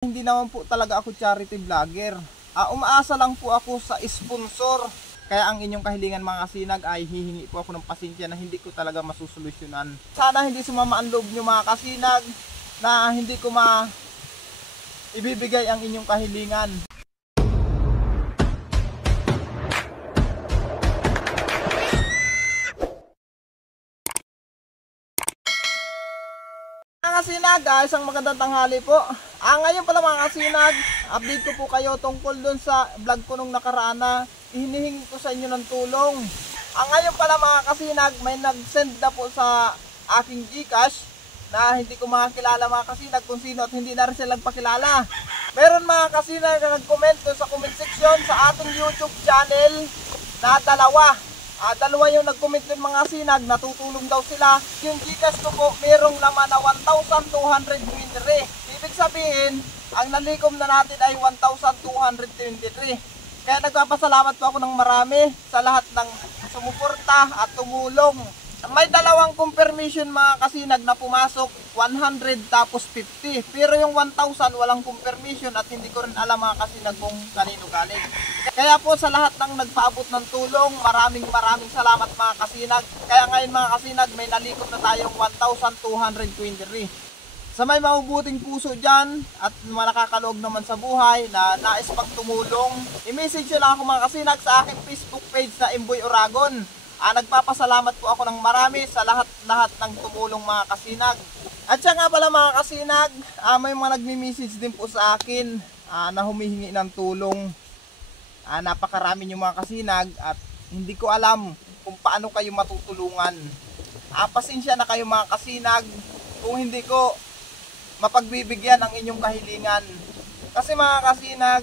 Hindi naman po talaga ako charity vlogger. Umaasa lang po ako sa sponsor. Kaya ang inyong kahilingan mga kasinag ay hihingi po ako ng pasensya na hindi ko talaga masusolusyonan. Sana hindi sumama ang loob nyo mga kasinag na hindi ko ibibigay ang inyong kahilingan. Mga kasinag, isang magandang tanghali po. Ngayon pala mga kasinag, update ko po kayo tungkol dun sa vlog ko nung nakaraan na hinihingi ko sa inyo ng tulong. Ngayon pala mga kasinag, may nag-send na po sa aking Gcash na hindi ko makakilala mga kasinag kung sino at hindi na rin sila nagpakilala. Meron mga kasinag na nag-comment sa comment section sa ating YouTube channel na dalawa yung nag-comment dun mga kasinag, natutulong daw sila. Yung Gcash ko po, merong laman na 1,223. Ibig sabihin, ang nalikom na natin ay 1,223. Kaya nagpapasalamat po ako ng marami sa lahat ng sumuporta at tumulong. May dalawang confirmation mga kasinag na pumasok, 100 tapos 50. Pero yung 1,000 walang confirmation at hindi ko rin alam mga kasinag kung kanino galing. Kaya po sa lahat ng nagpaabot ng tulong, maraming salamat mga kasinag. Kaya ngayon mga kasinag, may nalikom na tayong 1,223. Sa may mabubuting puso dyan at nakakaluog naman sa buhay na nais pagtumulong, i-message lang ako mga kasinag sa aking Facebook page na Imboy Oragon. Nagpapasalamat po ako ng marami sa lahat ng tumulong mga kasinag. At siya nga pala mga kasinag, may mga nagmi-message din po sa akin na humihingi ng tulong. Napakarami yung mga kasinag at hindi ko alam kung paano kayo matutulungan. Pasensya na kayo mga kasinag kung hindi ko mapagbibigyan ang inyong kahilingan. Kasi mga kasinag,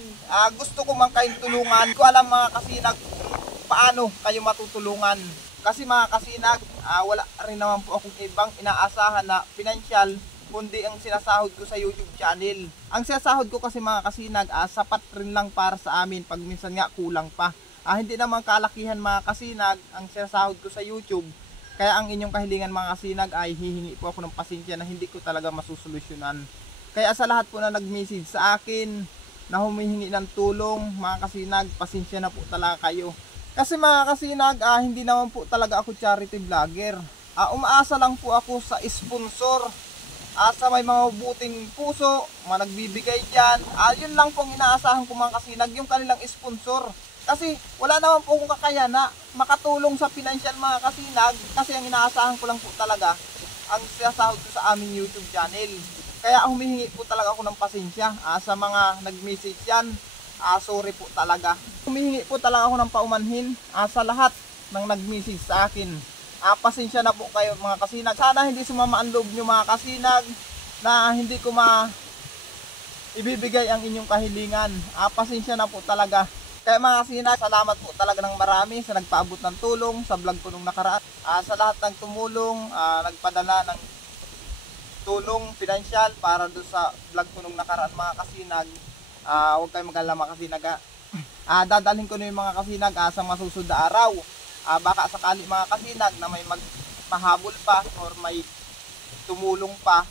gusto ko man kayong tulungan. Hindi ko alam mga kasinag paano kayo matutulungan. Kasi mga kasinag, wala rin naman po akong ibang inaasahan na financial kundi ang sinasahod ko sa YouTube channel. Ang sinasahod ko kasi mga kasinag, sapat rin lang para sa amin, pag minsan nga kulang pa. Hindi naman kalakihan mga kasinag ang sinasahod ko sa YouTube. Kaya ang inyong kahilingan mga kasinag ay hihingi po ako ng pasensya na hindi ko talaga masusolusyonan. Kaya sa lahat po na nag-message sa akin na humihingi ng tulong mga kasinag, pasensya na po talaga kayo. Kasi mga kasinag, hindi naman po talaga ako charity vlogger. Umaasa lang po ako sa sponsor. Sa may mga mabuting puso, mga nagbibigay dyan. Yun lang pong inaasahan ko mga kasinag, yung kanilang sponsor. Kasi wala naman po akong kakaya na makatulong sa financial mga kasinag. Kasi ang inaasahan ko lang po talaga, ang sinasahod ko sa aming YouTube channel. Kaya humihingi po talaga ako ng pasensya sa mga nag-message yan. Sorry po talaga. Humihingi po talaga ako ng paumanhin sa lahat ng nag-message sa akin. Pasensya na po kayo mga kasinag. Sana hindi sumama ang loob nyo mga kasinag na hindi ko ibibigay ang inyong kahilingan. Pasensya na po talaga. Kaya mga kasinag, salamat po talaga ng marami sa nagpaabot ng tulong sa vlog ko nung nakaraan. Sa lahat ng tumulong, nagpadala ng tulong financial para doon sa vlog ko nung nakaraan mga kasinag. Huwag kayong mag-alala mga kasinag. Dadalhin ko na yung mga kasinag sa masusunod na araw. Baka sakali mga kasinag na may magpahabol pa or may tumulong pa,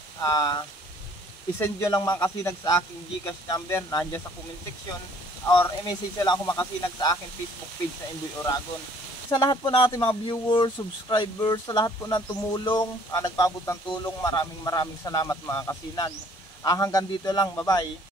isend nyo lang mga kasinag sa aking Gcash number, nandiyan sa comment section, or i-message lang ako mga kasinag sa aking Facebook page na Imboy Oragon. Sa lahat po natin mga viewers, subscribers, sa lahat po ng tumulong, nagpaabot ng tulong, maraming salamat mga kasinag. Hanggang dito lang, bye bye.